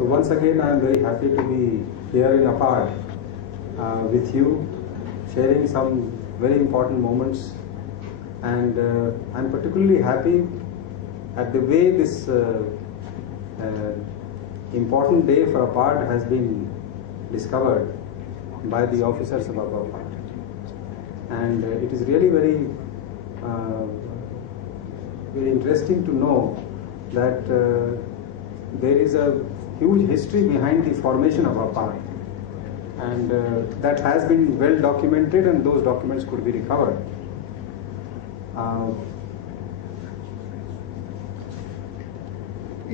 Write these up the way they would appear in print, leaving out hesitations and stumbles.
So once again, I am very happy to be here in APAD with you, sharing some very important moments, and I am particularly happy at the way this important day for APAD has been discovered by the officers of APAD, and it is really very interesting to know that there is a huge history behind the formation of APAD, and that has been well documented, and those documents could be recovered.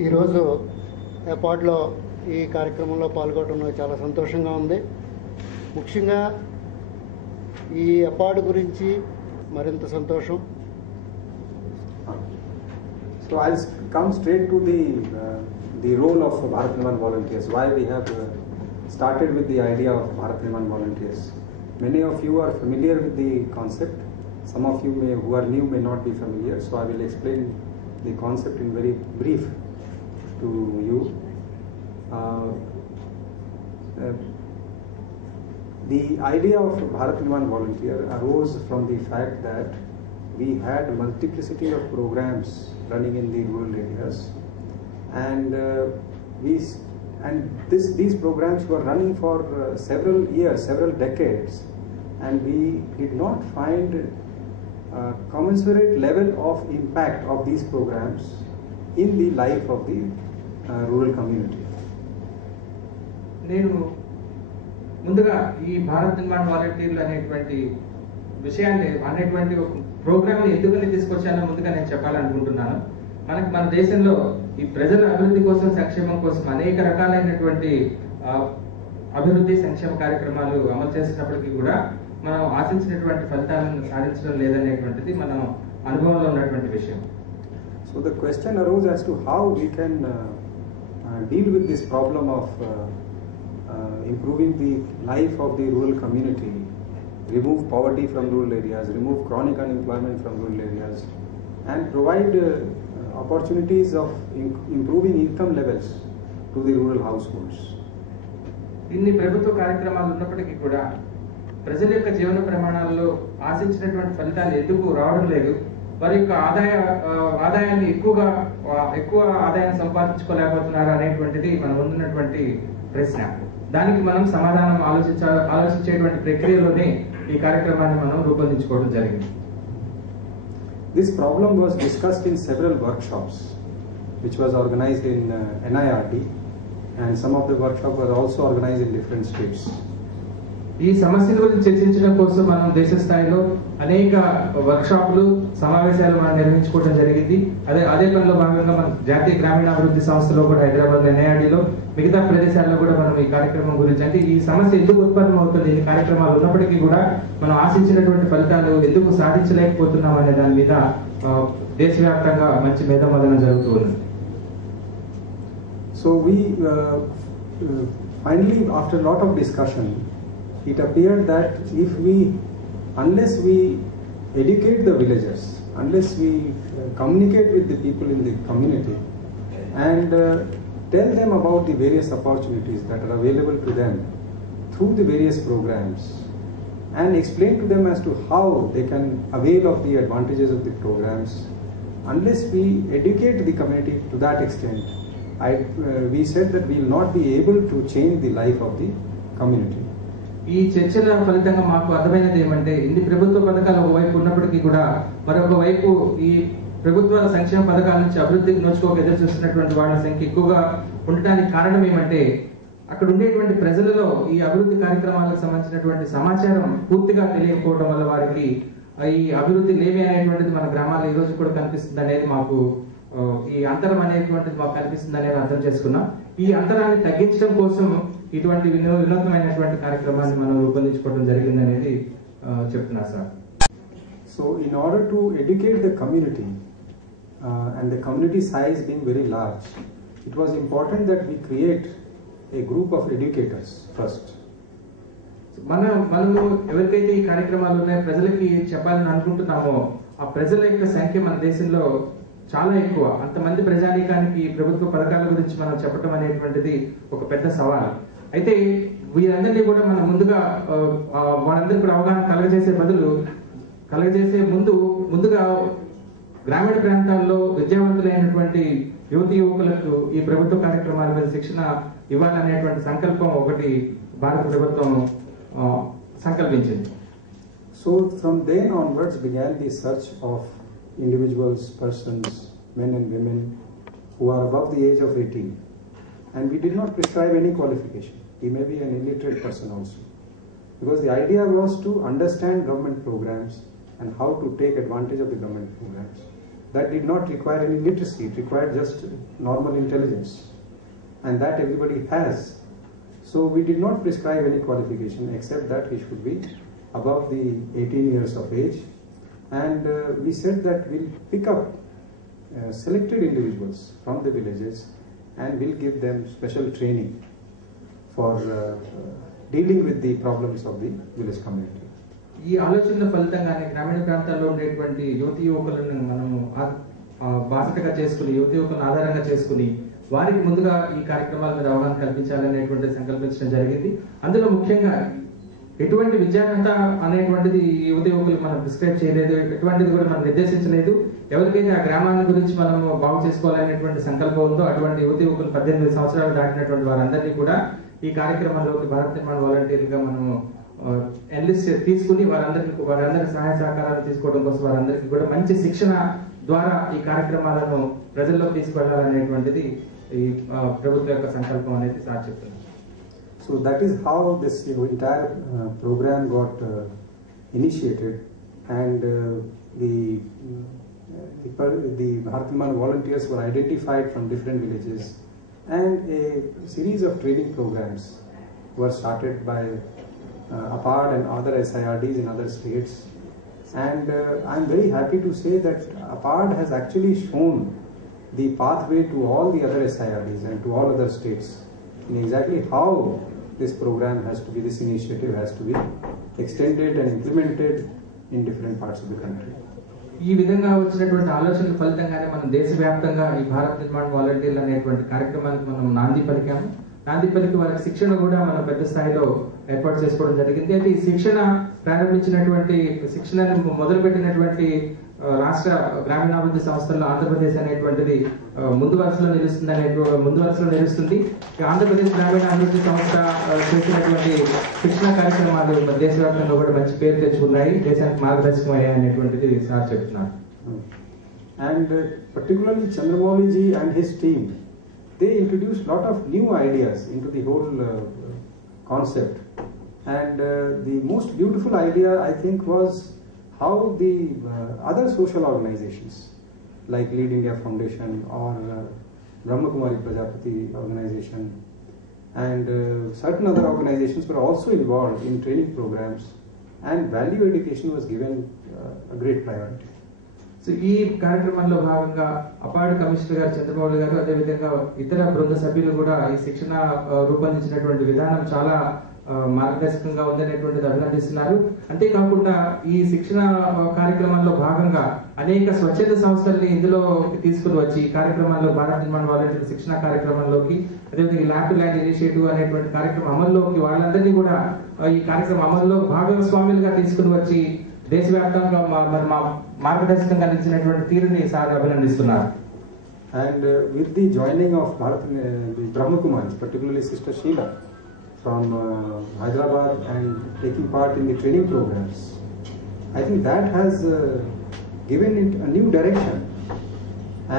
ఈరోజు ఏపాడ్లో ఈ కార్యక్రమంలో పాల్గొనడం చాలా సంతోషంగా ఉంది. ముఖ్యంగా ఈ ఏపాడ్ గురించి మరింత సంతోషం. So I'll come straight to the role of Bharat Nirman volunteers. Why we have started with the idea of Bharat Nirman volunteers. Many of you are familiar with the concept. Some of you who are new may not be familiar. So I will explain the concept in very brief to you. The idea of Bharat Nirman volunteer arose from the fact that we had multiplicity of programs running in the rural areas, and these programs were running for several years, several decades, and we did not find commensurate level of impact of these programs in the life of the rural community. నేను ముందుగా ఈ భారత్ నిర్మాణ్ వాలంటీర్లు అనేటువంటి విషయాన్ని అనేటువంటి ఒక ప్రోగ్రామ్ని ఎందుకని తీసుకొచ్చానో ముందుగా నేను చెప్పాలనుకుంటున్నాను. మన దేశంలో ఈ ప్రజల అభివృద్ధి కోసం, సంక్షేమం కోసం అనేక రకాలైనటువంటి అభివృద్ధి సంక్షేమ కార్యక్రమాలు అమలు చేసినప్పటికీ కూడా మనం ఆశించినటువంటి ఫలితాలను సాధించడం లేదనేటువంటిది మనం అనుభవంలో ఉన్నటువంటి విషయం. So the question arose as to how we can deal with this problem of improving the life of the rural community, remove poverty from rural areas, remove chronic unemployment from rural areas, and provide opportunities of improving income levels to the rural households. ఇన్ని ప్రభుత్వ కార్యక్రమాలు ఉన్నప్పటికీ కూడా ప్రజల యొక్క జీవన ప్రమాణాల్లో ఆశించినటువంటి ఫలితాలు ఎందుకు రావడం లేదు, వారి యొక్క ఆదాయాన్ని ఎక్కువ ఆదాయాన్ని సంపాదించుకోలేకపోతున్నారు అనేటువంటిది మనం ముందున్నటువంటి ప్రశ్న. దానికి మనం సమాధానం ఆలోచించేటువంటి ప్రక్రియలోనే ఈ కార్యక్రమాన్ని మనం రూపొందించుకోవడం జరిగింది. This problem was discussed in several workshops which was organized in NIRT, and some of the workshops were also organized in different states. ఈ సమస్యల గురించి చర్చించడం కోసం మనం దేశ స్థాయిలో అనేక వర్క్షాప్లు, సమావేశాలు మనం నిర్వహించుకోవడం జరిగింది. అదే పనిలో భాగంగా మన జాతీయ గ్రామీణాభివృద్ధి సంస్థలో కూడా, హైదరాబాద్ NIRTలో, మిగతా ప్రదేశాల్లో కూడా మనం ఈ కార్యక్రమం గురించి, అంటే ఈ సమస్య ఎందుకు ఉత్పన్నం అవుతుంది, ఈ కార్యక్రమాలు ఉన్నప్పటికీ కూడా మనం ఆశించినటువంటి ఫలితాలు ఎందుకు సాధించలేకపోతున్నాం అనే దాని మీద దేశవ్యాప్తంగా మంచి మేధోమథనం జరుగుతూ ఉంది. So we finally, after a lot of discussion, it appeared that unless we educate the villagers, unless we communicate with the people in the community and tell them about the various opportunities that are available to them through the various programs, and explain to them as to how they can avail of the advantages of the programs, unless we educate the community to that extent, we said that we will not be able to change the life of the community. ఈ చర్చల ఫలితంగా మాకు అర్థమైనది ఏమంటే, ఇన్ని ప్రభుత్వ పథకాలు ఒకవైపు ఉన్నప్పటికీ కూడా మరొక వైపు ఈ ప్రభుత్వ సంక్షేమ పథకాల నుంచి అభివృద్ధికి నోచుకోక ఎదురు చూస్తున్నటువంటి వాళ్ళ సంఖ్య ఎక్కువగా ఉండటానికి కారణం ఏమంటే, అక్కడ ఉండేటువంటి ప్రజలలో ఈ అభివృద్ధి కార్యక్రమాలకు సంబంధించినటువంటి సమాచారం పూర్తిగా తెలియకపోవడం వల్ల వారికి ఈ అభివృద్ధి లేమి అనేటువంటిది మన గ్రామాల్లో ఈ రోజు కూడా కనిపిస్తుంది అనేది మాకు, ఈ అంతరం అనేటువంటిది మాకు కనిపిస్తుంది అనేది అర్థం చేసుకున్నాం. ఈ అంతరాన్ని తగ్గించడం కోసం ఇటువంటి వినూత్నమైనటువంటి కార్యక్రమాన్ని మనం రూపొందించుకోవడం జరిగింది అనేది చెప్తున్నారు sir. So in order to educate the community, and the community size being very large, it was important that we create a group of educators first. మనము ఎవరికైతే ఈ కార్యక్రమాలు ఉన్నాయో, ప్రజలకి చెప్పాలని అనుకుంటున్నామో, ఆ ప్రజల యొక్క సంఖ్య మన దేశంలో చాలా ఎక్కువ. అంతమంది ప్రజానీకానికి ప్రభుత్వ పథకాల గురించి మనం చెప్పడం అనేటువంటిది ఒక పెద్ద సవాల్. అయితే వీరందరినీ కూడా మనం ముందుగా వాళ్ళందరికీ కూడా అవగాహన కలగజేసే ముందుగా గ్రామీణ ప్రాంతాల్లో విద్యావంతులైనటువంటి యువకులకు ఈ ప్రభుత్వ కార్యక్రమాల మీద శిక్షణ ఇవ్వాలనేటువంటి సంకల్పం ఒకటి భారత ప్రభుత్వం సంకల్పించింది. So from then onwards began the search of individuals, persons, men and women who are above the age of 18, and we did not prescribe any qualification. He may be an illiterate person also, because the idea was to understand government programs and how to take advantage of the government programs. That did not require any literacy, it required just normal intelligence, and that everybody has. So we did not prescribe any qualification except that he should be above the 18 years of age, and we said that we'll pick up selected individuals from the villages and we'll give them special training for dealing with the problems of the village community. ఈ ఆలోచనల ఫలితంగానే గ్రామీణ ప్రాంతాల్లో ఉండేటువంటి యువకులను మనము బాధ్యతగా చేసుకుని యువకులను ఆధారంగా చేసుకుని వారికి ముందుగా ఈ కార్యక్రమాల మీద అవగాహన కల్పించాలనేటువంటి సంకల్పించడం జరిగింది. అందులో ముఖ్యంగా ఎటువంటి విద్యార్హత అనేటువంటిది యువకులకు మనం ప్రిస్క్రైబ్ చేయలేదు, ఎటువంటిది కూడా మనం నిర్దేశించలేదు. ఎవరికైతే ఆ గ్రామాల గురించి మనం బాగు చేసుకోవాలనేటువంటి సంకల్పం ఉందో అటువంటి యువకులు 18 సంవత్సరాలు దాటినటువంటి వారందరినీ కూడా ఈ కార్యక్రమంలోకి భారత నిర్మాణ వాలంటీర్లుగా మనము ఎన్లిస్ట్ తీసుకుని వారందరి సహాయ సహకారాలు తీసుకోవడం కోసం వారందరికీ కూడా మంచి శిక్షణ ద్వారా ఈ కార్యక్రమాలను ప్రజల్లోకి తీసుకెళ్లాలనేటువంటిది ఈ ప్రభుత్వ యొక్క సంకల్పం అనేది సార్ చెప్తున్నారు. So that is how this entire program got initiated, and the Bharat Nirman volunteers were identified from different villages, and a series of training programs were started by APARD and other SIRDs in other states, and I am very happy to say that APARD has actually shown the pathway to all the other SIRDs and to all other states in exactly how this program has to be, this initiative has to be extended and implemented in different parts of the country. ఈ విధంగా వచ్చినటువంటి ఆలోచనల ఫలితంగానే మనం దేశవ్యాప్తంగా ఈ భారత్ నిర్మాణ్ వాలంటీర్లు అనేటువంటి కార్యక్రమానికి మనం నాంది పలికాము. నాంది పలికి వారికి శిక్షణ కూడా మనం పెద్ద స్థాయిలో ఏర్పాటు చేసుకోవడం జరిగింది. అయితే ఈ శిక్షణ శిక్షణను మొదలుపెట్టినటువంటి రాష్ట్ర గ్రామీణాభివృద్ధి సంస్థల్లో ఆంధ్రప్రదేశ్ అనేటువంటిది ముందు వరుసలో నిలుస్తుంది. ఆంధ్రప్రదేశ్ గ్రామీణాభివృద్ధి సంస్థ చేసినటువంటి శిక్షణ కార్యక్రమాలు దేశవ్యాప్తంగా కూడా మంచి పేరు తెచ్చుకున్నాయి, దేశానికి మార్గదర్శకం అయ్యాయి అనేటువంటిది సార్ చెప్తున్నారు. And particularly Chandramouli ji and his team, they introduced lot of new ideas into the whole concept, and the most beautiful idea I think was how the other social organizations like Lead India Foundation or Brahma Kumari Prajapati organization and certain other organizations were also involved in training programs, and value education was given a great priority. So ఈ కార్యక్రమంలో భాగంగా అపార్డ్ కమిషనర్ గారు చంద్రబాబు గారు అదేవిధంగా ఇతర బృంద సభ్యులు కూడా ఈ శిక్షణ రూపొందించినటువంటి విధానం చాలా మార్గదర్శకంగా ఉందనేటువంటిది అభినందిస్తున్నారు. అంతేకాకుండా ఈ శిక్షణ కార్యక్రమంలో భాగంగా అనేక స్వచ్ఛంద సంస్థల్ని ఇందులో తీసుకుని వచ్చి ఈ కార్యక్రమాల్లో భారత్ నిర్మాణ్ వాలంటీర్ శిక్షణ కార్యక్రమంలోకి అదేవిధంగా ల్యాండ్ టు ల్యాండ్ ఇనిషియేటివ్ అనేటువంటి కార్యక్రమం అమల్లోకి వాళ్ళందరినీ కూడా ఈ కార్యక్రమం అమల్లో భాగస్వాములుగా తీసుకుని వచ్చి దేశవ్యాప్తంగా మా మార్గదర్శకంగా అందించినటువంటి తీరుని సార్ అభినందిస్తున్నారు. And with the joining of the Brahma Kumaris, particularly Sister Sheila from Hyderabad, and taking part in the training programs, I think that has given it a new direction.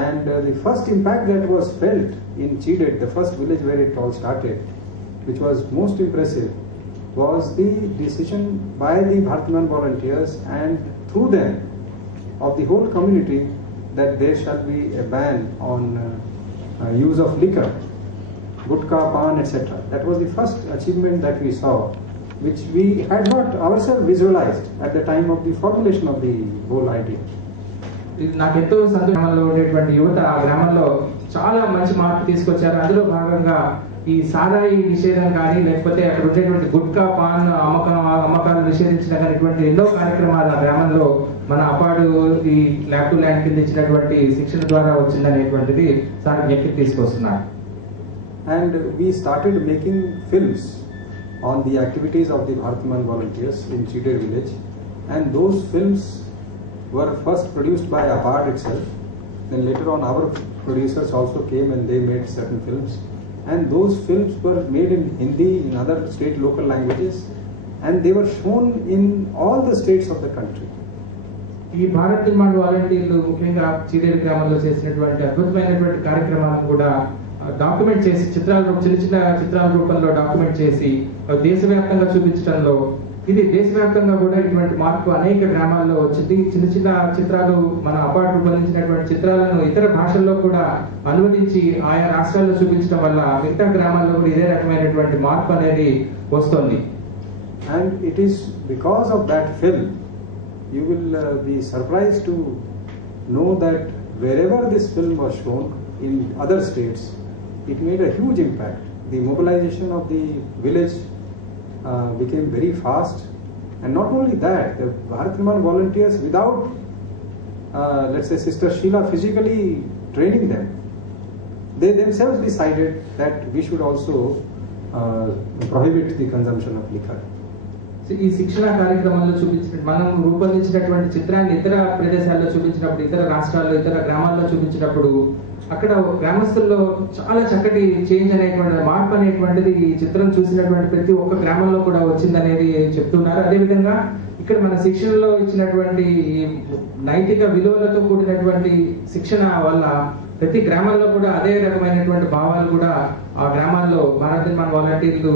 And the first impact that was felt in Cheedet, the first village where it all started, which was most impressive, was the decision by the Bharat निर्माण volunteers and through them of the whole community that there shall be a ban on use of liquor, gutka, pan, etc. That was the first achievement that we saw, which we had not ourselves visualized at the time of the formulation of the whole idea. నాకెంతో సంతోషంగా ఉండేటువంటి యువత ఆ గ్రామంలో చాలా మంచి మార్పు తీసుకొచ్చారు. అందులో భాగంగా ఈ సారాయి నిషేధం కానీ లేకపోతే అక్కడ ఉండేటువంటి గుట్కా పాన్ అమ్మకాలు నిషేధించిన కానీ ఇటువంటి ఎన్నో కార్యక్రమాలు ఆ గ్రామంలో మన అపాడు ఈ ల్యాబ్ టు ల్యాండ్ కింద ఇచ్చినటువంటి శిక్షణ ద్వారా వచ్చిందనేటువంటిది సార్ జ్ఞప్తికి తీసుకొస్తున్నారు. And we started making films on the activities of the Bharatman volunteers in Cheeder village, and those films were first produced by APARD itself. Then later on our producers also came and they made certain films, and those films were made in Hindi, in other state local languages, and they were shown in all the states of the country. ఈ భారత్ నిర్మాణ వాలంటీర్లు ముఖ్యంగా చీరేడు గ్రామంలో చేసినటువంటి అద్భుతమైనటువంటి కార్యక్రమాలను కూడా డాక్యుమెంట్ చేసి చిన్న చిన్న చిత్రాల రూపంలో డాక్యుమెంట్ చేసి దేశవ్యాప్తంగా చూపించడంలో ఇది దేశవ్యాప్తంగా కూడా ఇటువంటి మార్పు అనేక గ్రామాల్లో వచ్చింది. చిన్న చిన్న చిత్రాలు మన అపార్ట్ రూపొందించినటువంటి చిత్రాలను ఇతర భాషల్లో కూడా అనువదించి ఆయా రాష్ట్రాల్లో చూపించడం వల్ల మిగతా గ్రామాల్లో కూడా ఇదే రకమైనటువంటి మార్పు అనేది వస్తుంది. And it is because of that film, you will be surprised to know that wherever this film was shown in other states, it made a huge impact. The mobilization of the village became very fast, and not only that, the Bharat निर्माण volunteers, without let's say Sister Sheila physically training them, they themselves decided that we should also prohibit the consumption of liquor. ఈ శిక్షణ కార్యక్రమాల్లో చూపించిన మనం రూపొందించినటువంటి చిత్రాన్ని ఇతర ప్రదేశాల్లో చూపించినప్పుడు, ఇతర రాష్ట్రాల్లో, ఇతర గ్రామాల్లో చూపించినప్పుడు అక్కడ గ్రామస్తుల్లో చాలా చక్కటి చేంజ్ అనేటువంటి మార్పు అనేటువంటిది ఈ చిత్రం చూసినటువంటి ప్రతి ఒక్క గ్రామంలో కూడా వచ్చిందనేది చెప్తున్నారు. అదేవిధంగా ఇక్కడ మన శిక్షణలో ఇచ్చినటువంటి నైతిక విలువలతో కూడినటువంటి శిక్షణ వల్ల ప్రతి గ్రామంలో కూడా అదే రకమైనటువంటి భావాలు కూడా ఆ గ్రామాల్లో భారత్ నిర్మాణ వాలంటీర్లు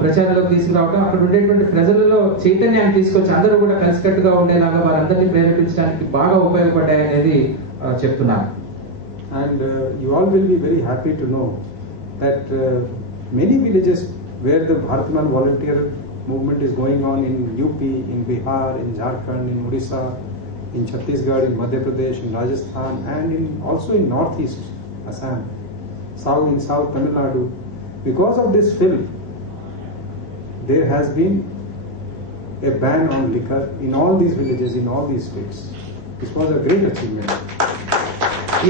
ప్రచారంలోకి తీసుకురావడం, అక్కడ ఉండేటువంటి ప్రజలలో చైతన్యాన్ని తీసుకొచ్చి అందరూ కూడా కలిసికట్టుగా ఉండేలాగా వారందరినీ ప్రేరేపించడానికి బాగా ఉపయోగపడ్డాయి అనేది చెప్తున్నారు. And you all will be very happy to know that many villages where the Bharat निर्माण volunteer movement is going on in UP, in Bihar, in Jharkhand, in Odisha, in Chhattisgarh, in Madhya Pradesh, in Rajasthan, and also in Northeast Assam, in South Tamil Nadu, because of this film, there has been a ban on liquor in all these villages, in all these states. This was a great achievement.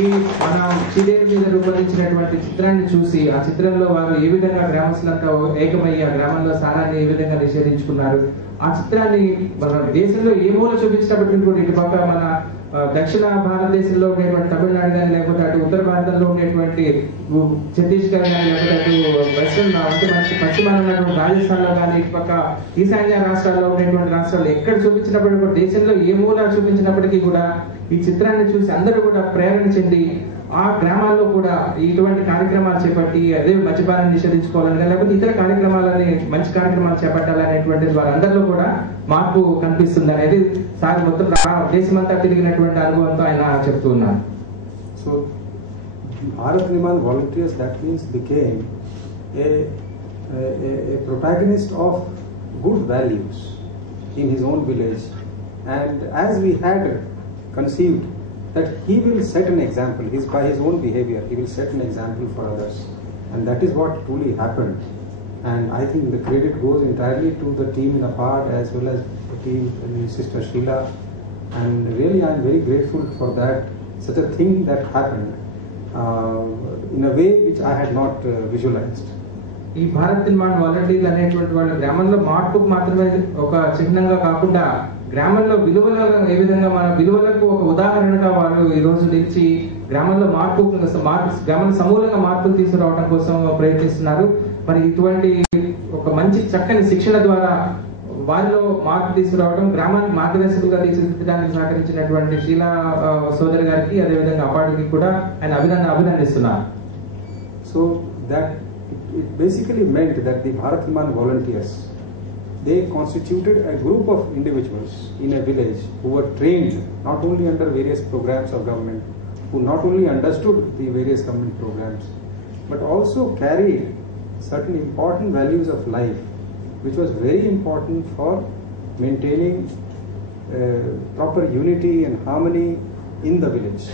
ఈ మన చీదేరు మీద రూపొందించినటువంటి చిత్రాన్ని చూసి ఆ చిత్రంలో వారు ఏ విధంగా గ్రామస్తులంతా ఏకమయ్యి ఆ గ్రామంలో సారాన్ని ఏ విధంగా నిషేధించుకున్నారు, ఆ చిత్రాన్ని మన దేశంలో ఏ మూల చూపించినప్పటికీ కూడా ఇటు పక్క మన దక్షిణ భారతదేశంలో ఉండేటువంటి తమిళనాడు కానీ, లేకపోతే అటు ఉత్తర భారతంలో ఉండేటువంటి ఛత్తీస్గఢ్ కానీ, లేకపోతే అటు వెస్ట్రన్ అంటే మనకి పశ్చిమాన ఉన్నటువంటి రాజస్థాన్ లో కానీ, ఇటు పక్క ఈశాన్య రాష్ట్రాల్లో ఉండేటువంటి రాష్ట్రాలు ఎక్కడ చూపించినప్పటికీ కూడా దేశంలో ఏ మూల చూపించినప్పటికీ కూడా ఈ చిత్రాన్ని చూసి అందరూ కూడా ప్రేరణ చెంది ఆ గ్రామాల్లో కూడా ఇటువంటి కార్యక్రమాలు చేపట్టి అదే మద్యపానం నిషేధించుకోవాలని లేకపోతే ఇతర కార్యక్రమాలని మంచి కార్యక్రమాలు చేపట్టాలనేటువంటి వారందరిలో కూడా మార్పు కనిపిస్తుంది అనేది సార్ మొత్తం దేశమంతా తిరిగినటువంటి అనుభవంతో ఆయన చెప్తూ ఉన్నారు. సో భారత్ నిర్మాణ volunteers, that means became a protagonist of good values in his own village, and as we had conceived that he will set an example, by his own behavior he will set an example for others, and that is what truly happened. And I think the credit goes entirely to the team in APARD as well as the team in Sister Sheila, and really I am very grateful for that, such a thing that happened in a way which I had not visualized. ఈ భారత్ నిర్మాణ వాలంటీర్లు అనేటువంటి వాళ్ళ గ్రామంలో మార్పుకు మాత్రమే ఒక చిహ్నంగా కాకుండా గ్రామంలో విలువల ఏ విధంగా మన విలువలకు ఒక ఉదాహరణగా వారు ఈ రోజు నుంచి గ్రామంలో గ్రామంలో సమూలంగా మార్పులు తీసుకురావడం కోసం ప్రయత్నిస్తున్నారు. మరి ఇటువంటి ఒక మంచి చక్కని శిక్షణ ద్వారా వారిలో మార్పు తీసుకురావడం, గ్రామానికి మార్గదర్శకులుగా తీర్చిదిద్దడానికి సహకరించినటువంటి శీలా సోదరి గారికి అదేవిధంగా అపార్డ్కి కూడా ఆయన అభినందిస్తున్నారు. So that it basically meant that the Bharat निर्माण volunteers, they constituted a group of individuals in a village who were trained not only under various programs of government, who not only understood the various government programs, but also carried certain important values of life, which was very important for maintaining proper unity and harmony in the village,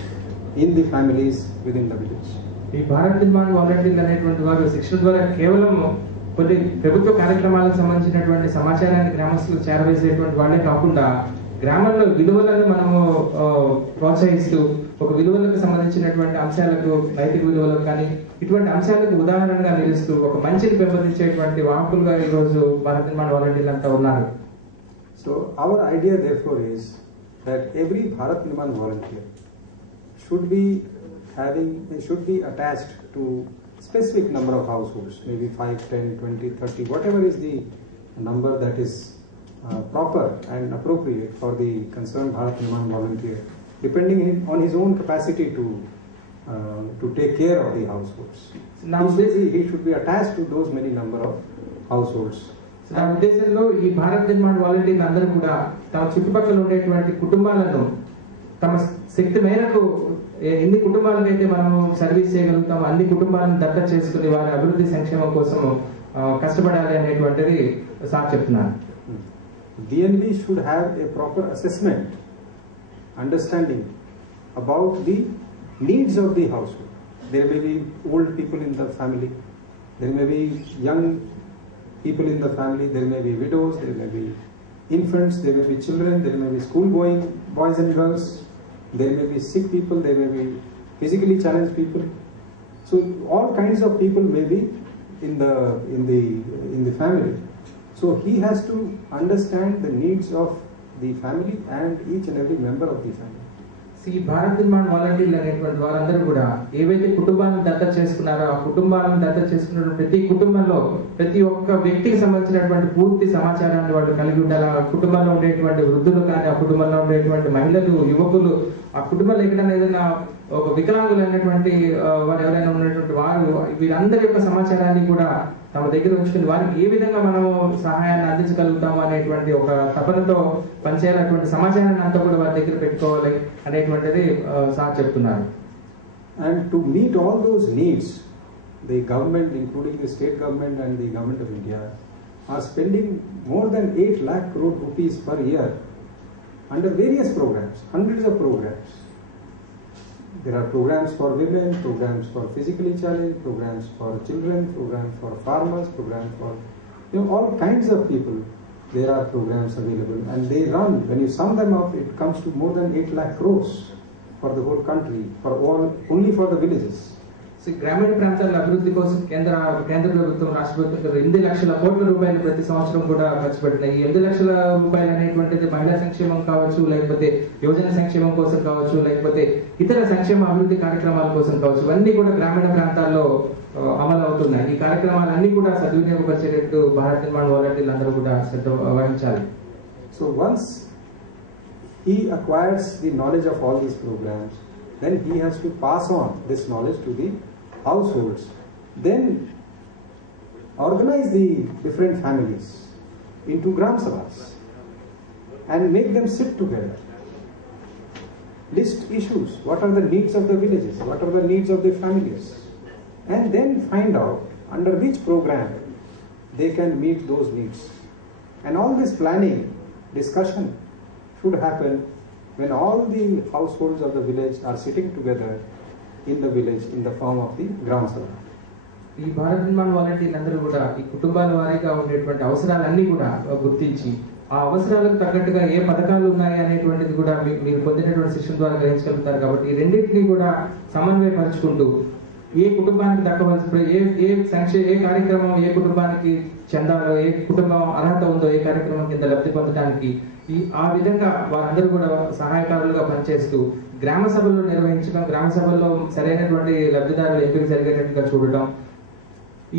in the families within the village. ఈ భారత్ నిర్మాణ్ వాలంటీర్లు అనేటువంటి వారు శిక్షణ ద్వారా కేవలం కొన్ని ప్రభుత్వ కార్యక్రమాలకు సంబంధించినటువంటి సమాచారాన్ని గ్రామస్తులకు చేరవేసేటువంటి వాళ్ళే కాకుండా గ్రామంలో విలువలను మనము ప్రోత్సహిస్తూ ఒక విలువలకు సంబంధించినటువంటి అంశాలకు, నైతిక విలువలకు కానీ ఇటువంటి అంశాలకు ఉదాహరణగా నిలుస్తూ ఒక మంచిని పెంపొందించేటువంటి వాహకులుగా ఈరోజు భారత్ నిర్మాణ్ వాలంటీర్లు అంతా ఉన్నారు. So our idea therefore is that every Bharat Nirman volunteer should be attached to specific number of households, maybe 5, 10, 20, 30, whatever is the number that is proper and appropriate for the concerned Bharat Nirman volunteer, depending on his own capacity to take care of the households. Now He should be attached to those many number of households. నా ఉద్దేశంలో ఈ భారత్ నిర్మాణ్ వాలంటీర్లు అందరూ కూడా తమ చుట్టుపక్కల ఉండేటువంటి కుటుంబాలను తమ శక్తి మేరకు ఎన్ని కుటుంబాలకైతే మనము సర్వీస్ చేయగలుగుతామో అన్ని కుటుంబాలను దత్తత చేసుకుని వారి అభివృద్ధి సంక్షేమం కోసం కష్టపడాలి అనేటువంటిది సార్ చెప్తున్నాను. DNV should have a proper assessment, understanding about the needs of the household. There may be old people in the family, there may be young people in the family, there may be widows, there may be infants, there may be children, there may be school going boys and girls, there may be sick people, there may be physically challenged people. So all kinds of people may be in the family. So he has to understand the needs of the family and each and every member of the family. ఈ భారత్ నిర్మాణ్ వాలంటీర్లు అనేటువంటి వారందరూ కూడా ఏవైతే కుటుంబాలను దత్తత చేసుకున్నారో ఆ కుటుంబాలను దత్తత చేసుకున్న ప్రతి కుటుంబంలో ప్రతి ఒక్క వ్యక్తికి సంబంధించినటువంటి పూర్తి సమాచారాన్ని వాళ్ళు కలిగి ఉండాలి. ఆ కుటుంబంలో ఉండేటువంటి వృద్ధులు కానీ, ఆ కుటుంబంలో ఉండేటువంటి మహిళలు, యువకులు, ఆ కుటుంబంలో ఎక్కడైనా ఏదైనా ఒక వికలాంగులు అనేటువంటి వారు ఎవరైనా ఉన్నటువంటి వారు వీరందరి యొక్క సమాచారాన్ని కూడా తమ దగ్గర ఉంచుకుని వారికి ఏ విధంగా మనము సహాయాన్ని అందించగలుగుతాము అనేటువంటి ఒక తపనతో పనిచేయాలటువంటి సమాచారాన్ని అంతా కూడా వారి దగ్గర పెట్టుకోవాలి అనేటువంటిది సార్ చెప్తున్నారు. And to meet all those needs, the government, including the state government and the government of India, are spending more than 8 lakh crore rupees per year under various programs, hundreds of programs. There are programs for women, programs for physically challenged, programs for children, programs for farmers, programs for all kinds of people. There are programs available and they run. When you sum them up, it comes to more than 8 lakh crores for the whole country, only for the villages. గ్రామీణ ప్రాంతాల అభివృద్ధి కోసం కేంద్ర ప్రభుత్వం, రాష్ట్ర ప్రభుత్వం 8 లక్షల కోట్ల రూపాయలు ప్రతి సంవత్సరం కూడా ఖర్చు పెడుతున్నాయి. ఈ 8 లక్షల రూపాయలు అనేటువంటిది మహిళా సంక్షేమం కావచ్చు, లేకపోతే యువజన సంక్షేమం కోసం కావచ్చు, లేకపోతే ఇతర సంక్షేమ అభివృద్ధి కార్యక్రమాల కోసం కావచ్చు, ఇవన్నీ కూడా గ్రామీణ ప్రాంతాల్లో అమలు అవుతున్నాయి. ఈ కార్యక్రమాలన్నీ కూడా సద్వినియోగపరిచేటట్టు భారత్ నిర్మాణ్ వాలంటీర్లు అందరూ కూడా శ్రద్ధ వహించాలి. So once he acquires the knowledge of all these programs, then he has to pass on this knowledge to the households, then organize the different families into Gram Sabhas and make them sit together, list issues, what are the needs of the villages, what are the needs of the families, and then find out under which program they can meet those needs. And all this planning, discussion should happen when all the households of the village are sitting together in the village in the form of the Gram Sabha. ఈ భారత్ నిర్మాణ్ వాలంటీర్లు అందరూ కూడా ఈ కుటుంబాల వారీగా ఉండేటువంటి అవసరాలన్నీ కూడా గుర్తించి ఆ అవసరాలకు తగ్గట్టుగా ఏ పథకాలు ఉన్నాయి అనేటువంటిది కూడా మీరు పొందినటువంటి శిక్షణ ద్వారా గ్రహించగలుగుతారు. కాబట్టి ఈ రెండింటినీ కూడా సమన్వయపరుచుకుంటూ ఏ కుటుంబానికి దక్కవలసిన ఏ కార్యక్రమం ఏ కుటుంబానికి చెందాలో, ఏ కుటుంబం అర్హత ఉందో, ఏ కార్యక్రమం కింద లబ్ధి పొందడానికి ఆ విధంగా వారందరూ కూడా సహాయకారులుగా పనిచేస్తూ గ్రామ సభల్లో నిర్వహించడం, గ్రామ సభల్లో సరైనటువంటి లబ్ధిదారులు ఎంపిక జరిగేటట్లుగా చూడటం,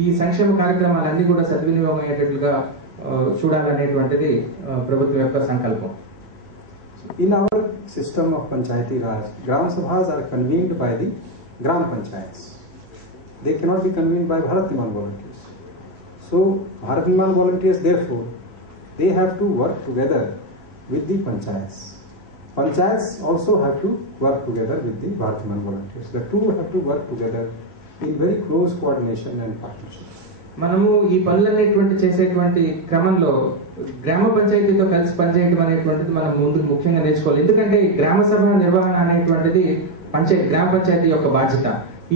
ఈ సంక్షేమ కార్యక్రమాలన్నీ కూడా సద్వినియోగం అయ్యేటట్లుగా చూడాలనేటువంటిది ప్రభుత్వం యొక్క సంకల్పం. In our system of Panchayati Raj, Gram Sabhas are convened by the Gram Panchayats. They cannot be convened by Bharat निर्माण volunteers. So Bharat निर्माण volunteers, therefore, they have to work together with the Panchayats. Panchayats also have to work together with the Bharat निर्माण volunteers. The two have to work together in very close coordination and partnership. మనము ఈ పనులనేటువంటి చేసేటువంటి క్రమంలో గ్రామ పంచాయతీతో కలిసి పనిచేయడం అనేటువంటిది మనం ముందుకు ముఖ్యంగా నేర్చుకోవాలి. ఎందుకంటే గ్రామ సభ నిర్వహణ అనేటువంటిది గ్రామ పంచాయతీ యొక్క బాధ్యత.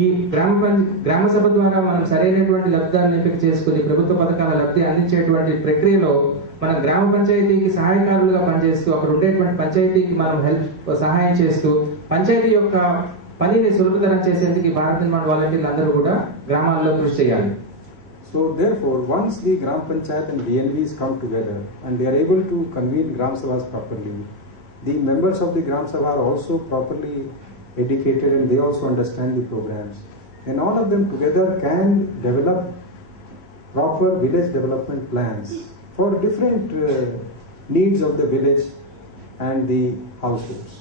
ఈ గ్రామ సభ ద్వారా మనం సరైనటువంటి లబ్ధిదారులను ఎంపిక చేసుకుని ప్రభుత్వ పథకాల లబ్ధి అందించేటువంటి ప్రక్రియలో మన గ్రామ పంచాయతీకి సహాయకారులుగా పనిచేస్తూ అక్కడ ఉండేటువంటి పంచాయతీకి మనం సహాయం చేస్తూ పంచాయతీ యొక్క పనిని సులభతరం చేసేందుకు భారత నిర్మాణ వాలంటీర్లు అందరూ కూడా గ్రామాల్లో కృషి చేయాలి. So therefore, once the Gram Panchayat and DNVs come together and they are able to convene Gram Sabhas properly, the members of the Gram Sabha are also properly educated and they also understand the programs. And all of them together can develop proper village development plans for different needs of the village and the households.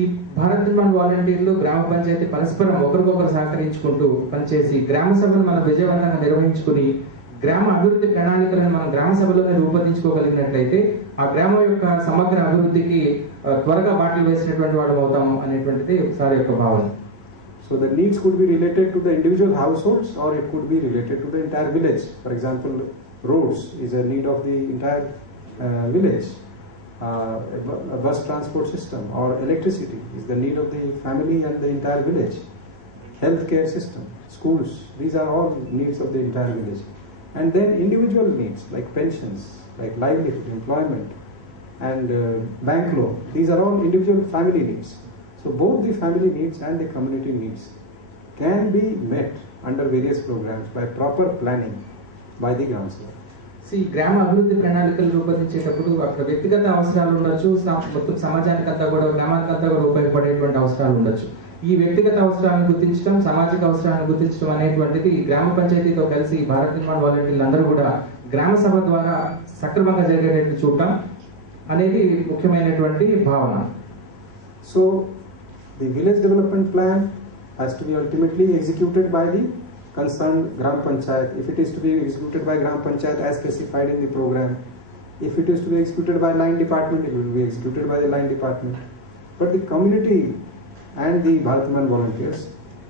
ఈ భారత నిర్మాణ వాలంటీర్లు గ్రామ పంచాయతీ పరస్పరం ఒకరికొకరు సహకరించుకుంటూ పనిచేసి గ్రామ సభను మనం విజయవంతంగా నిర్వహించుకుని గ్రామ అభివృద్ధి ప్రణాళికలను మనం గ్రామ సభలోనే రూపొందించుకోగలిగినట్లయితే ఆ గ్రామం యొక్క సమగ్ర అభివృద్ధికి త్వరగా బాటలు వేసినటువంటి వాడు అవుతాము అనేటువంటిది సార్ యొక్క భావన. So the needs could be related to the individual households or it could be related to the entire village. For example, roads is a need of the entire village. A bus transport system or electricity is the need of the family and the entire village. Healthcare system, schools, these are all needs of the entire village. And then individual needs like pensions, like livelihood, employment and bank loan, these are all individual family needs. So both the family needs and the community needs can be met under various programs by proper planning by the Gram Sabha. గ్రామ అభివృద్ధి ప్రణాళికలు రూపొందించేటప్పుడు అక్కడ వ్యక్తిగత అవసరాలు ఉండొచ్చు, మొత్తం సమాజానికంతా కూడా గ్రామానికంతా కూడా ఉపయోగపడేటువంటి అవసరాలు ఉండొచ్చు. ఈ వ్యక్తిగత అవసరాలను గుర్తించడం, సామాజిక అవసరాలను గుర్తించడం అనేటువంటిది గ్రామ పంచాయతీతో కలిసి భారత నిర్మాణ వాలంటీర్లు అందరూ కూడా గ్రామ సభ ద్వారా సక్రమంగా జరిగేటట్టు చూడటం అనేది ముఖ్యమైనటువంటి భావన. So the village development plan has to be ultimately executed by the concerned Gram Panchayat. If it is to be executed by Gram Panchayat as specified in the program, if it is to be executed by line department, it will be executed by the line department. But the community and the Bharat निर्माण volunteers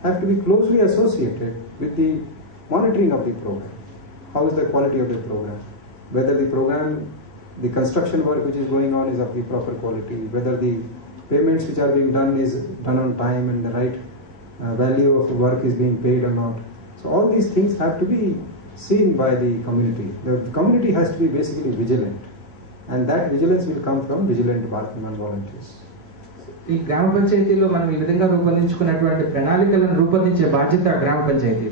have to be closely associated with the monitoring of the program. How is the quality of the program? Whether the program, the construction work which is going on is of the proper quality, whether the payments which are being done is done on time and the right value of the work is being paid or not. So all these things have to be seen by the community. The community has to be basically vigilant, and that vigilance will come from vigilant Bharat निर्माण volunteers. ఈ గ్రామ పంచాయతీలో మనం ఈ విధంగా రూపొందించుకున్నటువంటి ప్రణాళికలను రూపొందించే బాధ్యత గ్రామ పంచాయతీ.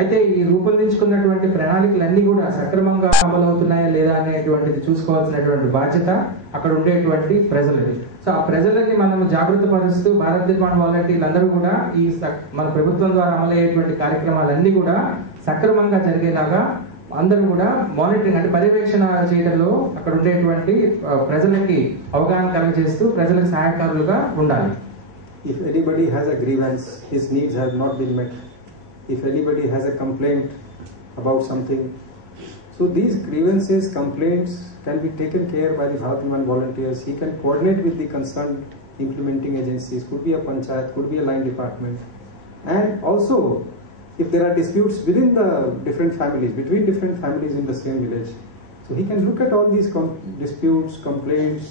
అయితే ఈ రూపొందించుకున్నటువంటి ప్రణాళికలన్నీ కూడా సక్రమంగా అమలవుతున్నాయా లేదా అనేటువంటిది చూసుకోవాల్సినటువంటి బాధ్యత అక్కడ ఉండేటువంటి ప్రజలది. సో ఆ ప్రజలని మనం జాగృత పరుస్తూ భారత నిర్మాణ వాలంటీర్లు అందరూ కూడా ఈ మన ప్రభుత్వం ద్వారా అమలయ్యేటువంటి కార్యక్రమాలన్నీ కూడా సక్రమంగా జరిగేలాగా అందరూ కూడా మానిటరింగ్ అంటే పర్యవేక్షణ చేయడంలో అక్కడ ఉండేటువంటి ప్రజలకి అవగాహన కలగజేస్తూ ప్రజలకు సహాయకారులుగా ఉండాలి. If anybody has a grievance, his needs have not been met. If anybody has a complaint about something, so these grievances, complaints can be taken care by the Bharat निर्माण volunteers. He can coordinate with the concerned implementing agencies, could be a panchayat, could be a line department, and also if there are disputes within the different families, between different families in the same village, so he can look at all these disputes, complaints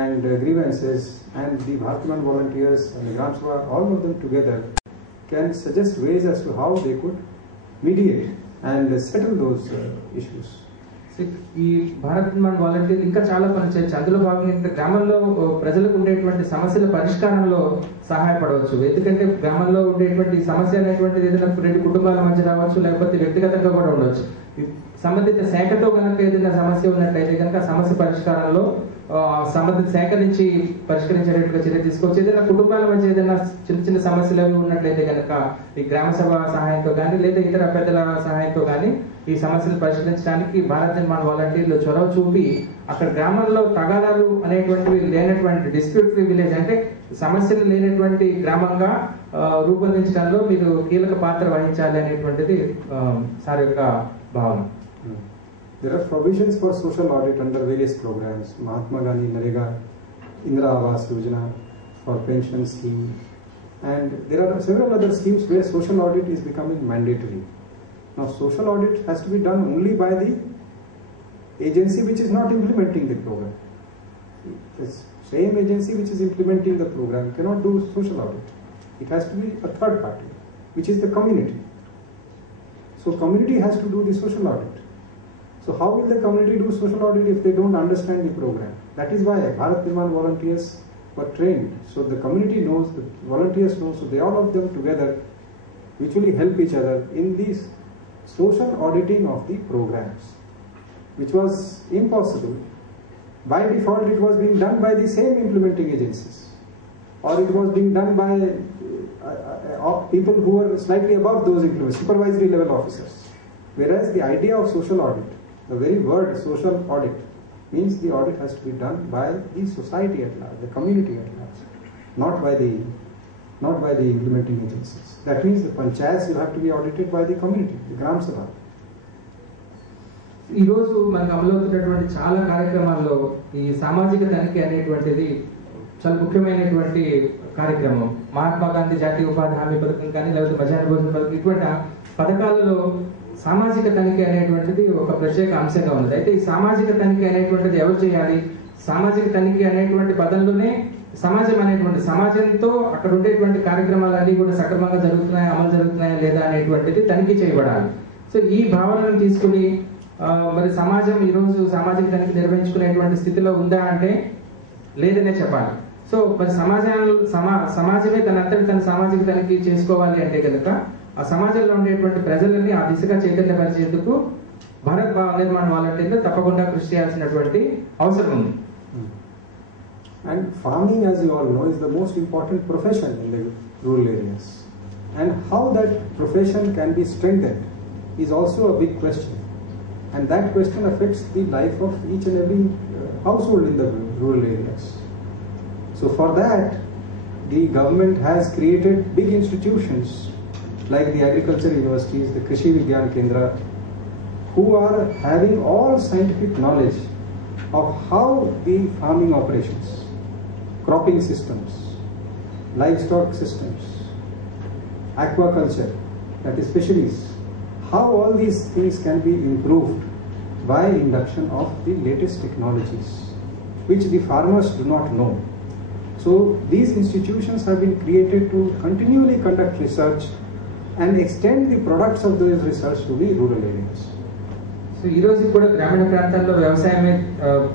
and grievances, and the Bharat निर्माण volunteers and the Gram Sabha, all of them together can suggest ways as to how they could mediate and settle those issues. ఈ భారత నిర్మాణ వాలంటీర్లు ఇంకా చాలా పని చేయొచ్చు. అందులో భాగంగా గ్రామంలో ప్రజలకు ఉండేటువంటి సమస్యల పరిష్కారంలో సహాయపడవచ్చు. ఎందుకంటే గ్రామంలో ఉండేటువంటి సమస్య అనేటువంటిది ఏదైనా రెండు కుటుంబాల మధ్య రావచ్చు, లేకపోతే వ్యక్తిగతంగా కూడా ఉండవచ్చు. సంబంధిత శాఖతో కనుక ఏదైనా సమస్య ఉన్నట్లయితే కనుక సమస్య పరిష్కారంలో సంబంధిత శాఖ నుంచి పరిష్కరించేటట్టుగా చర్య తీసుకోవచ్చు. ఏదైనా కుటుంబాల మధ్య ఏదైనా చిన్న చిన్న సమస్యలు అవి ఉన్నట్లయితే కనుక ఈ గ్రామ సభ సహాయంతో కానీ లేదా ఇతర పెద్దల సహాయంతో కానీ ఈ సమస్యలు పరిష్కరించడానికి భారత నిర్మాణ వాలంటీర్లు చొరవ చూపి అక్కడ గ్రామంలో తగాదాలు అనేటువంటివి లేనటువంటి డిస్ప్యూట్ ఫ్రీ విలేజ్ అంటే సమస్యలు లేనటువంటి గ్రామంగా రూపొందించడంలో మీరు కీలక పాత్ర వహించాలి అనేటువంటిది సార్ యొక్క భావన. There are provisions for social audit under various programs, Mahatma Gandhi Narega, Indira Awas Yojana for pension scheme, and there are several other schemes where social audit is becoming mandatory. Now social audit has to be done only by the agency which is not implementing the program. The same agency which is implementing the program cannot do social audit. It has to be a third party. which is the community. So community has to do the social audit. So how will the community do social audit if they don't understand the program? That is why Bharat Nirman volunteers were trained. So the community knows, the volunteers know, so they all of them together mutually help each other in this social auditing of the programs, which was impossible. By default, it was being done by the same implementing agencies, or it was being done by people who were slightly above those supervisory level officers. Whereas the idea of social audit, the very word social audit, means the audit has to be done by the society at large, the community at large, not by the implementing agencies. That means the panchayats will have to be audited by the community, the Gram Sabha. ఈ రోజు మనకు అమలవుతున్నటువంటి చాలా కార్యక్రమాల్లో ఈ సామాజిక తనిఖీ అనేటువంటిది చాలా ముఖ్యమైనటువంటి కార్యక్రమం. మహాత్మా గాంధీ జాతీయ ఉపాధి హామీ పథకం కానీ, లేకపోతే మధ్యాహ్న భోజన పథకం, ఇటువంటి పథకాలలో సామాజిక తనిఖీ అనేటువంటిది ఒక ప్రత్యేక అంశంగా ఉన్నది. అయితే ఈ సామాజిక తనిఖీ అనేటువంటిది ఎవరు చేయాలి? సామాజిక తనిఖీ అనేటువంటి పదంలోనే సమాజం అనేటువంటి, సమాజంతో అక్కడ ఉండేటువంటి కార్యక్రమాలన్నీ కూడా సక్రమంగా జరుగుతున్నాయా, అమలు జరుగుతున్నాయా లేదా అనేటువంటిది తనిఖీ చేయబడాలి. సో ఈ భావనను తీసుకుని మరి సమాజం ఈరోజు సామాజిక తనిఖీ నిర్వహించుకునేటువంటి స్థితిలో ఉందా అంటే లేదనే చెప్పాలి. సో మరి సమాజమే తనంతటి తన సామాజిక తనిఖీ చేసుకోవాలి అంటే కనుక ఆ సమాజంలో ఉండేటువంటి ప్రజలని ఆ దిశగా చైతన్యపరిచేందుకు భారత్ నిర్మాణ వాలంటీర్లు తప్పకుండా కృషి చేయాల్సినటువంటి అవసరం ఉంది. And farming, as you all know, is the most important profession in the rural areas. And how that profession can be strengthened is also a big question. And that question affects the life of each and every household in the rural areas. So for that, the government has created big institutions like the agriculture universities, the Krishi Vigyan Kendra, who are having all scientific knowledge of how the farming operations, cropping systems, livestock systems, aquaculture, that is fisheries, how all these things can be improved by induction of the latest technologies, which the farmers do not know. So these institutions have been created to continually conduct research and extend the products of those research to the rural areas. So ఈ రోజు కూడా గ్రామీణ ప్రాంతాల్లో వ్యవసాయమే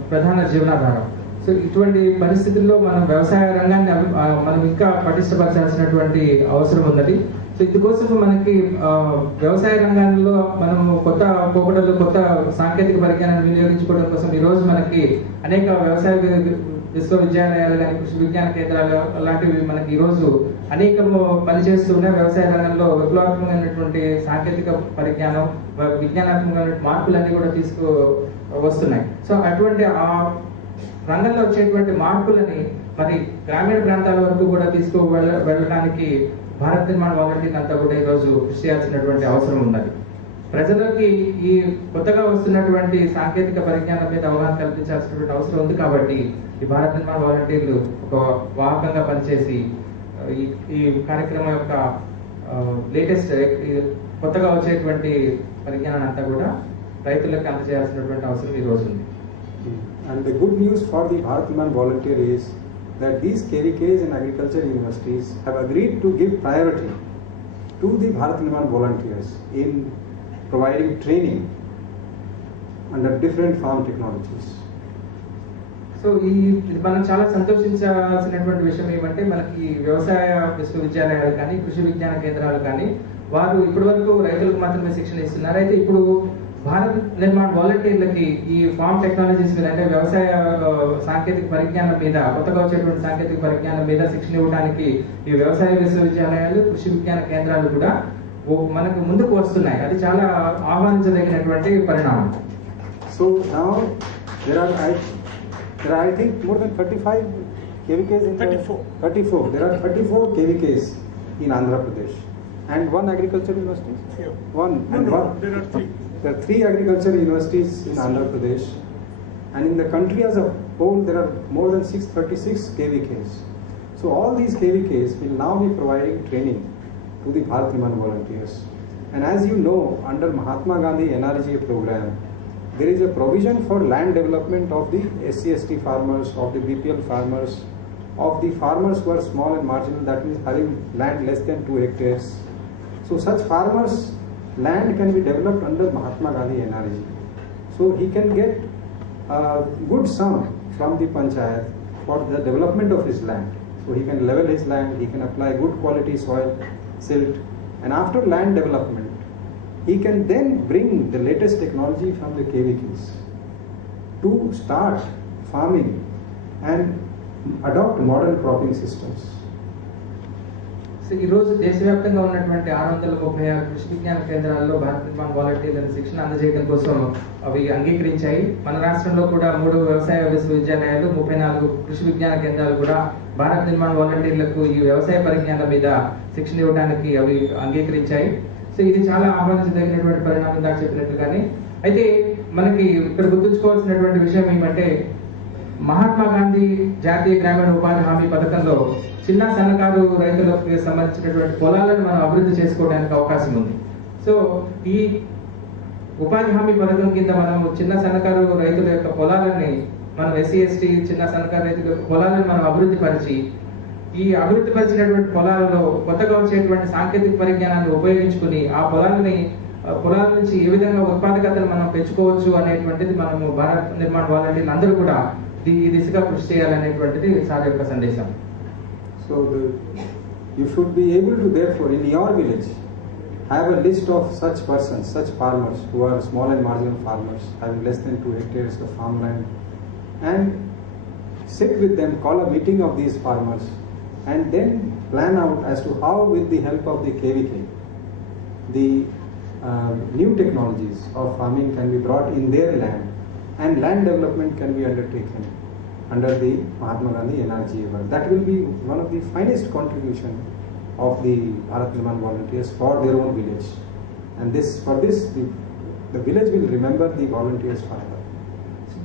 ప్రధాన జీవనాధారం. సో ఇటువంటి పరిస్థితుల్లో మనం వ్యవసాయ రంగాన్ని మనం ఇంకా పటిష్టపరచాల్సినటువంటి అవసరం ఉన్నది. సో ఇందుకోసం మనకి వ్యవసాయ రంగంలో మనం కొత్త పోకడలు, కొత్త సాంకేతిక పరిజ్ఞానాన్ని వినియోగించుకోవడం కోసం ఈ రోజు మనకి అనేక వ్యవసాయ విశ్వవిద్యాలయాలు కానీ, కృషి విజ్ఞాన కేంద్రాలు లాంటివి మనకి ఈ రోజు అనేకము పనిచేస్తున్న వ్యవసాయ రంగంలో విప్లవాత్మకమైనటువంటి సాంకేతిక పరిజ్ఞానం, విజ్ఞానాత్మకమైన మార్పులన్నీ కూడా తీసుకు వస్తున్నాయి. సో అటువంటి ఆ రంగంలో వచ్చేటువంటి మార్పులని మరి గ్రామీణ ప్రాంతాల వరకు కూడా వెళ్ళడానికి భారత్ నిర్మాణ వాలంటీర్లు అంతా కూడా ఈరోజు కృషి చేయాల్సినటువంటి అవసరం ఉన్నది. ప్రజలకి ఈ కొత్తగా వస్తున్నటువంటి సాంకేతిక పరిజ్ఞానం మీద అవగాహన కల్పించాల్సినటువంటి అవసరం ఉంది. కాబట్టి ఈ భారత్ నిర్మాణ వాలంటీర్లు ఒక వాహకంగా పనిచేసి ఈ కార్యక్రమం యొక్క లేటెస్ట్ కొత్తగా వచ్చేటువంటి పరిజ్ఞానాన్ని అంతా కూడా రైతులకు అందజేయాల్సినటువంటి అవసరం ఈ రోజు ఉంది. And the good news for the Bharat Nirman volunteer is that these KVKs and agriculture universities have agreed to give priority to the Bharat Nirman volunteers in providing training under different farm technologies. So మనం చాలా సంతోషించాల్సినటువంటి విషయం ఏమంటే మనకి వ్యవసాయ విశ్వవిద్యాలయాలు కానీ, కృషి విజ్ఞాన కేంద్రాలు కానీ వారు ఇప్పటి వరకు రైతులకు మాత్రమే శిక్షణ ఇస్తున్నారు. అయితే ఇప్పుడు భారత్ నిర్మాణ్ వాలంటీర్లకి ఈ ఫార్మ్ టెక్నాలజీస్ మీద, అంటే వ్యవసాయ సాంకేతిక పరిజ్ఞానం మీద, కొత్తగా వచ్చేటువంటి సాంకేతిక పరిజ్ఞానం మీద శిక్షణ ఇవ్వడానికి ఈ వ్యవసాయ విశ్వవిద్యాలయాలు, కృషి విజ్ఞాన కేంద్రాలు కూడా మనకు ముందుకు వస్తున్నాయి. అది చాలా ఆహ్వానించదగినటువంటి పరిణామం. So now there are I think more than 35 KVKs in 34. There are 34 KVKs in Andhra Pradesh and one agriculture university. There are 3 agriculture universities in Andhra Pradesh, and in the country as a whole there are more than 636 KVKs. So all these KVKs will now be providing training to the Bharat Nirman volunteers. And as you know, under Mahatma Gandhi NRGA program, there is a provision for land development of the SC/ST farmers, of the BPL farmers, of the farmers who are small and marginal, that means having land less than 2 hectares, So such farmers' land can be developed under Mahatma Gandhi NRG. So he can get a good sum from the panchayat for the development of his land. So he can level his land, he can apply good quality soil, silt, and after land development, he can then bring the latest technology from the KVKs to start farming and adopt modern cropping systems. So ఈ రోజు దేశవ్యాప్తంగా ఉన్నటువంటి 636 కృషి విజ్ఞాన కేంద్రాల్లో భారత్ నిర్మాణ్ వాలంటీర్లను శిక్షణ అందజేయడం కోసం అవి అంగీకరించాయి. మన రాష్ట్రంలో కూడా 3 వ్యవసాయ విశ్వవిద్యాలయాలు, 34 కృషి విజ్ఞాన కేంద్రాలు కూడా భారత్ నిర్మాణ్ వాలంటీర్లకు ఈ వ్యవసాయ పరిజ్ఞానం మీద శిక్షణ ఇవ్వడానికి అవి అంగీకరించాయి. సో ఇది చాలా ఆహ్వానించదగినటువంటి పరిణామం ఇందాక చెప్పినట్టుగానే. అయితే మనకి ఇక్కడ గుర్తుంచుకోవాల్సినటువంటి విషయం ఏమంటే, మహాత్మా గాంధీ జాతీయ గ్రామీణ ఉపాధి హామీ పథకంలో చిన్న సన్నకారు రైతులకు సంబంధించినటువంటి పొలాలను మనం అభివృద్ధి చేసుకోవడానికి అవకాశం ఉంది. సో ఈ ఉపాధి హామీ పథకం కింద మనం చిన్న సన్నకారు రైతుల యొక్క పొలాలని మనం ఎస్సీ ఎస్టీ చిన్న సన్నకారు రైతుల యొక్క పొలాలను మనం అభివృద్ధి పరిచి, ఈ అభివృద్ధి పరిచినటువంటి పొలాలలో కొత్తగా వచ్చేటువంటి సాంకేతిక పరిజ్ఞానాన్ని ఉపయోగించుకుని ఆ పొలాల నుంచి ఏ విధంగా ఉత్పాదకతను మనం పెంచుకోవచ్చు అనేటువంటిది మనము భారత్ నిర్మాణ్ వాలంటీర్లు అందరూ కూడా ఈ దిశగా కృషి చేయాలనేటువంటిది సార్ యొక్క సందేశం. So you should be able to therefore in your village have a list of such persons, such farmers who are small and marginal farmers having less than 2 hectares of farmland, and sit with them, call a meeting of these farmers, and then plan out as to how with the help of the KVK the new technologies of farming can be brought in their land and land development can be undertaken under the Mahatma Gandhi NRG. That will be one of the finest contribution of the Bharat Nirman volunteers for their own village. And the village will remember the volunteers forever.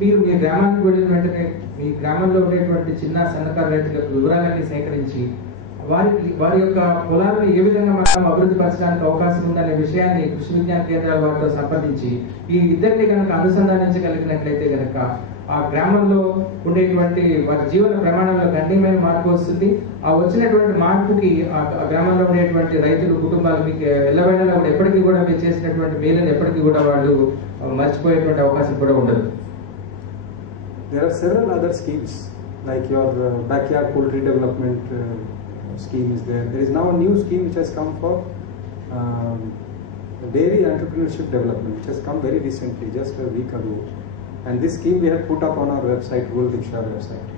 మీరు మీ గ్రామానికి వెళ్ళిన వెంటనే మీ గ్రామంలో ఉండేటువంటి చిన్న సన్నకారు రైతుల యొక్క వివరాలన్నీ సేకరించి వారి యొక్క పొలాలను ఏ విధంగా మనం అభివృద్ధి పరచడానికి అవకాశం ఉందనే విషయాన్ని కృషి విజ్ఞాన కేంద్రాల వారితో సంప్రదించి ఈ ఇద్దరిని కనుక అనుసంధానించగలిగినట్లయితే కనుక ఆ గ్రామంలో ఉండేటువంటి వారి జీవన ప్రమాణంలో గణనీయమైన మార్పు వస్తుంది. ఆ వచ్చినటువంటి మార్పుకి ఆ గ్రామంలో ఉండేటువంటి రైతులు కుటుంబాలు మీకు ఎల్లవేళలా కూడా ఎప్పటికీ కూడా మీరు చేసినటువంటి మేలుని ఎప్పటికీ కూడా వాళ్ళు మర్చిపోయేటువంటి అవకాశం కూడా ఉండదు. There are several other schemes like your backyard poultry development scheme is there. There is now a new scheme which has come for dairy entrepreneurship development, which has come very recently, just a week ago. And this scheme we have put up on our website, Rural Diksha website,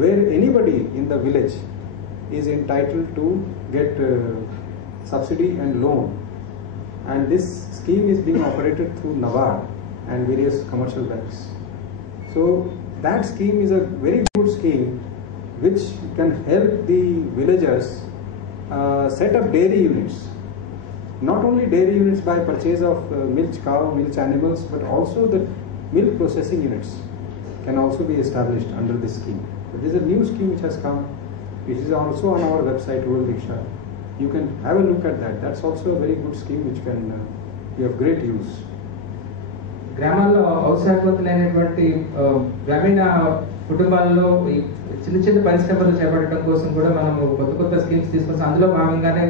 where anybody in the village is entitled to get subsidy and loan. And this scheme is being operated through NABARD and various commercial banks. So that scheme is a very good scheme which can help the villagers set up dairy units. Not only dairy units by purchase of milch cow, milch animals, but also the milk processing units can also be established under this scheme. So this is a new scheme which has come, which is also on our website, Rural Diksha. You can have a look at that. That's also a very good scheme which can be of great use. గ్రామాల్లో అవసరమైనటువంటి గ్రామీణ కుటుంబాల్లో చిన్న చిన్న పరిశ్రమలు చేపట్టడం కోసం కూడా మనము కొత్త స్కీమ్స్ తీసుకొస్తాం. అందులో భాగంగానే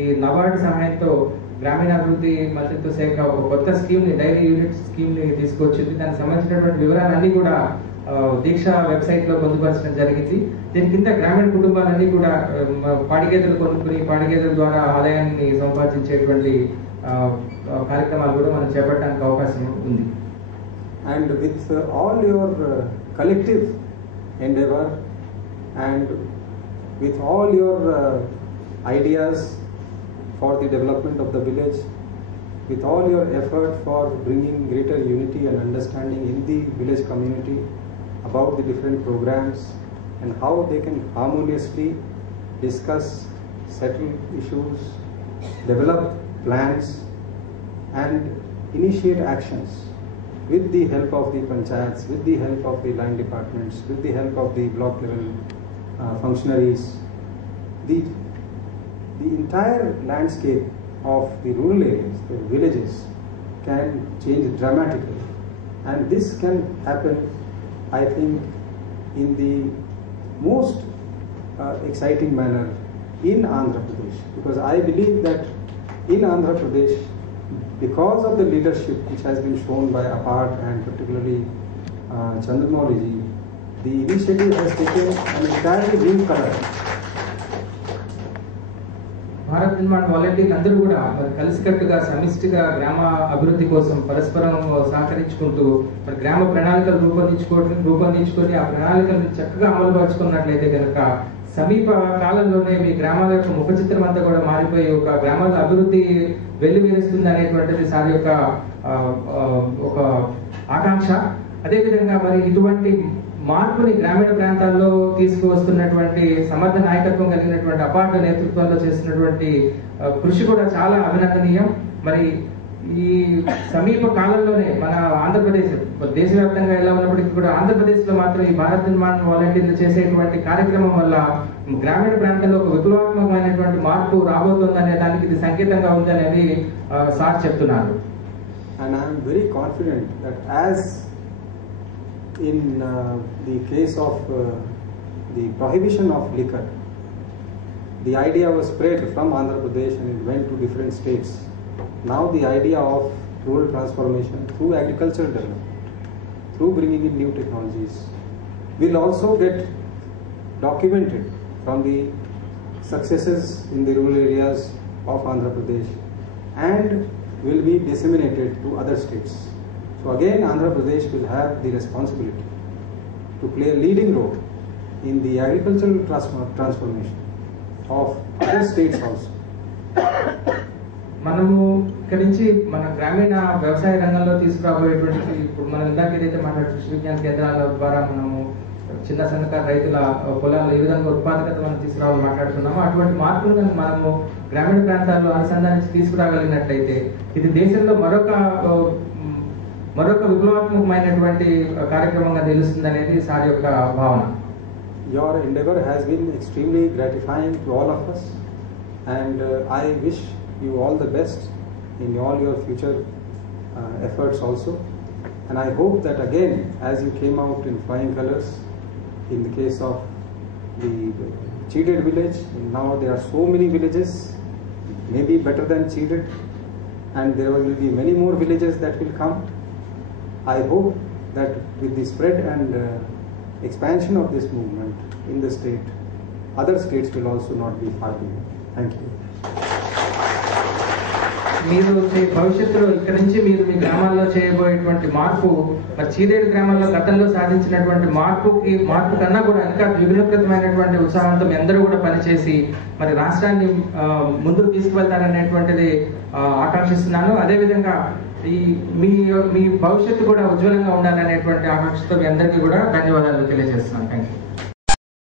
ఈ నబార్డ్ సహాయంతో గ్రామీణాభివృద్ధి మంత్రిత్వ శాఖ ఒక కొత్త స్కీమ్ ని, డైరీ యూనిట్ స్కీమ్ ని తీసుకొచ్చింది. దానికి సంబంధించినటువంటి వివరాలన్నీ కూడా దీక్ష వెబ్సైట్ లో పొందుపరచడం జరిగింది. దీని కింద గ్రామీణ కుటుంబాలన్నీ కూడా పాడిగేదెలు కొనుక్కుని పాడిగేదెల ద్వారా ఆదాయాన్ని సంపాదించేటువంటి కార్యక్రమాలు కూడా మనం చేపట్టడానికి అవకాశం ఉంది. And with all your collective endeavor and with all your ideas for the development of the village, with all your effort for bringing greater unity and understanding in the village community about the different programs and how they can harmoniously discuss, settle issues, develop plans and initiate actions with the help of the panchayats, with the help of the land departments, with the help of the block level functionaries. The entire landscape of the rural areas, the villages, can change dramatically, and this can happen, I think, in the most exciting manner in Andhra Pradesh, because I believe that in Andhra Pradesh, because of the leadership which has been shown by APART and particularly Chandramouli ji, the initiative has taken an entirely new color. Bharat నిర్మాణ్ వాలంటీర్లు అందరూ కూడా మరి కలిసికట్టుగా సమిష్టిగా గ్రామ అభివృద్ధి కోసం పరస్పరం సహకరించుకుంటూ మరి గ్రామ ప్రణాళికలు రూపొందించుకొని ఆ ప్రణాళికలను చక్కగా అమలుపరుచుకున్నట్లయితే కనుక సమీప కాలంలోనే మీ గ్రామాల యొక్క ముఖ చిత్రం అంతా కూడా మారిపోయి ఒక గ్రామాల అభివృద్ధి వెల్లువిరుస్తుంది అనేటువంటిది సార్ యొక్క ఒక ఆకాంక్ష. అదేవిధంగా మరి ఇటువంటి మార్పుని గ్రామీణ ప్రాంతాల్లో తీసుకువస్తున్నటువంటి సమర్థ నాయకత్వం కలిగినటువంటి అపార్ట్ నేతృత్వంలో చేసినటువంటి కృషి కూడా చాలా అభినందనీయం. మరి ఈ సమీప కాలంలోనే మన ఆంధ్రప్రదేశ్ దేశవ్యాప్తంగా ఎలా ఉన్నప్పటికీ కూడా ఆంధ్రప్రదేశ్ లో మాత్రం ఈ భారత్ నిర్మాణ్ వాలంటీర్లు చేసేటువంటి కార్యక్రమం వల్ల గ్రామీణ ప్రాంతంలో ఒక విప్లవాత్మకమైనటువంటి మార్పు రాబోతుందనే దానికి ఇది సంకేతంగా ఉందనేది సార్ చెప్తున్నారు. And I am very confident that as in the case of the prohibition of liquor, the idea was spread from Andhra Pradesh and it went to different states. Now the idea of rural transformation through agricultural development, through bringing in new technologies, will also get documented from the successes in the rural areas of Andhra Pradesh and will be disseminated to other states. So again, Andhra Pradesh will have the responsibility to play a leading role in the agricultural transformation of other states also. మనము ఇక్కడి నుంచి మన గ్రామీణ వ్యవసాయ రంగంలో తీసుకురాబోయేటువంటి ఇప్పుడు మనం ఇందాక ఏదైతే మాట్లాడుతూ కృషి విజ్ఞాన కేంద్రాల ద్వారా మనము చిన్న సన్నకారు రైతుల పొలాల్లో ఏ విధంగా ఉత్పాదకత మనం తీసుకురావాలని మాట్లాడుతున్నామో అటువంటి మార్పులు కనుక మనము గ్రామీణ ప్రాంతాల్లో అనుసంధానించి తీసుకురాగలిగినట్లయితే ఇది దేశంలో మరొక విప్లవాత్మకమైనటువంటి కార్యక్రమంగా నిలుస్తుంది అనేది సార్ యొక్క భావన. Your endeavor has been extremely gratifying to all of us and I wish you all the best in all your future efforts also, and I hope that again as you came out in flying colors in the case of the Cheeted village, now there are so many villages maybe better than Cheeted and there will be many more villages that will come. I hope that with the spread and expansion of this movement in the state, other states will also not be far behind. Thank you. మీరు భవిష్యత్తులో ఇక్కడ నుంచి మీరు మీ గ్రామాల్లో చేయబోయేటువంటి మార్పు మరి చీదేడు గ్రామాల్లో గతంలో సాధించినటువంటి మార్పు కన్నా కూడా ఇంకా ద్విగుణీకృతమైనటువంటి ఉత్సాహంతో అందరూ కూడా పనిచేసి మరి రాష్ట్రాన్ని ముందుకు తీసుకువెళ్తారనేటువంటిది ఆకాంక్షిస్తున్నాను. అదేవిధంగా మీ భవిష్యత్తు కూడా ఉజ్వలంగా ఉండాలనేటువంటి ఆకాంక్షతో మీ అందరికీ కూడా ధన్యవాదాలు తెలియజేస్తున్నాను.